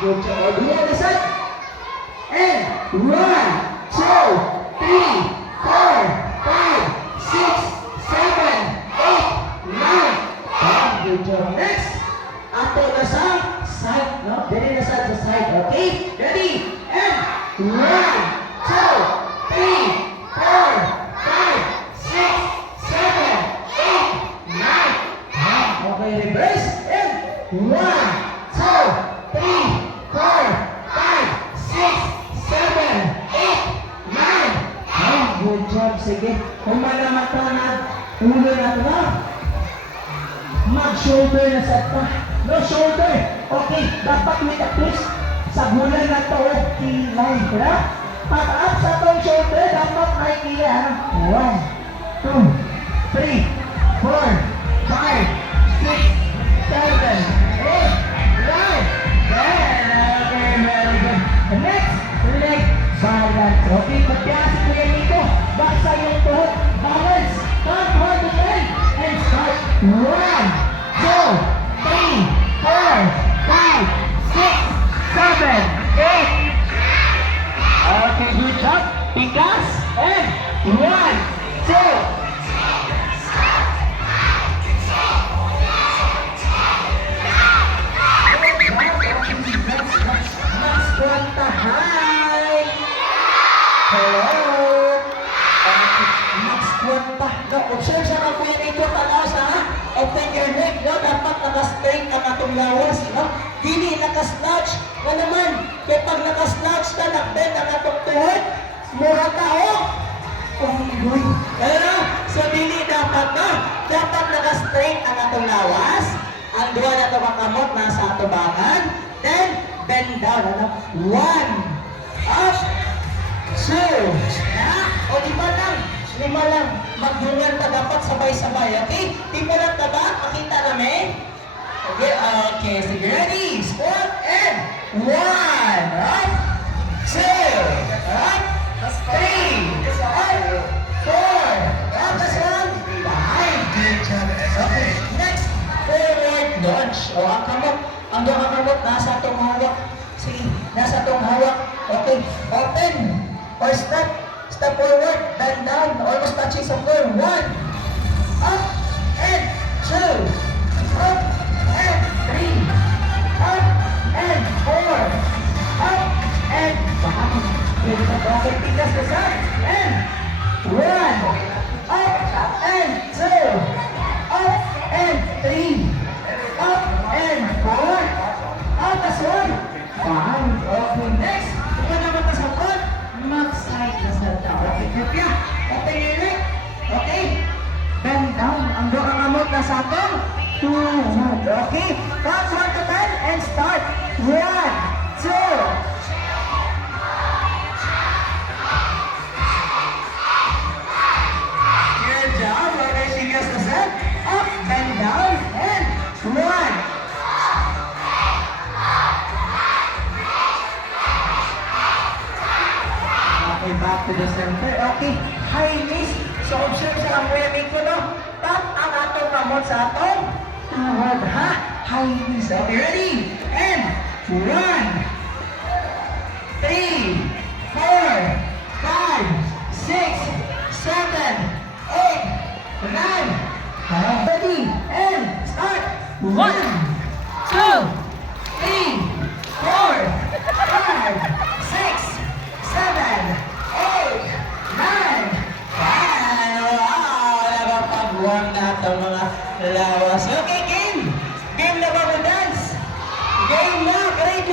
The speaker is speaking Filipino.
Good job. Do the side. And 1, 2, 3, 4, 5, 6, 7, 8, 9. Good job. Next. Ato na sa side. No? Dali na sa side. Okay? Ready? And 1, 2, 3, 4, 5, 6, 7, 8, 9. Okay, reverse. And 1, 2, 3, 4, 5, 6, 7, 8, 9. Good job. Sige. Kung malamata na ulo na ito na, mag-shoulder na sa ito. No shoulder. Okay. Dapat with a twist. Sa bulan na ito, kilay. Kaya, pataas sa itong shoulder, dapat may kilay. 1, 2, 3, 4, 5, 6, 7, 8, 9. Okay, very good. Next, leg balance. Okay, pagkasi ko yan dito. Baksa yung tuhod. Balance. Count 1 to 10 and start. 1, 2, 3, 4, 5, 6, 7, 8. Okay, good job. Tigas. And 1, 2. Hi! Hello! Max Kwanta. No, observe sa mga kuya nito, talaos ha? Open your neck, no? Dapat naka-straight ka na itong lawas, no? Dili, naka-snatch. Na naman, kaya pag naka-snatch ka, nakben ang atong tuhod, mura ka, oh! Uy! Ano? So, dili dapat, no? Dapat naka-straight ang atong lawas. Ang duwa na ito makamot, nasa atubangan. Then, bend down, ano? 1, up, 2, o lima lang, maghungan ka dapat sabay-sabay, okay? Di mo lang taba, makita namin? Okay, sige, ready, squat, and 1, up, 2, up, 3, up, 4, up, this one, 5, okay, next, forward lunge, o ang kamot, ang doon ang kamot, nasa itong hawak. Sige, nasa itong hawak. Okay, open. Or step forward, bend down, almost touching some floor. 1, up, and 2, up, and 3, up, and 4, up, and 5. Okay, tigas ka sa, and 1, up, and 2, up, and 3, up, and 4, up, that's 1, 5. Okay, next. Ito naman na sa front. Max height na sa down. Okay, group ya. Open your leg. Okay. Bend down. Ang doon ang amot na sa atong tuhod. Okay. Count 1 to 10 and start. 1, 2. Good job. Okay, tigas na sa up, bend down, and 1. Okay, back to the center. Okay, high knees. So, observe sa ang ko, no? Tap ang atong kamot sa atong tuhod, ha? High knees. Okay, ready? And 1, 3, 4, 5, 6, 7, 8, 9. Ready? And start. 1, 2, 3, 4, 5, 6, 7, 8, 9. Wow, na itong mga lawas. Okay, game! Game na ba mo dance? Game na! Grade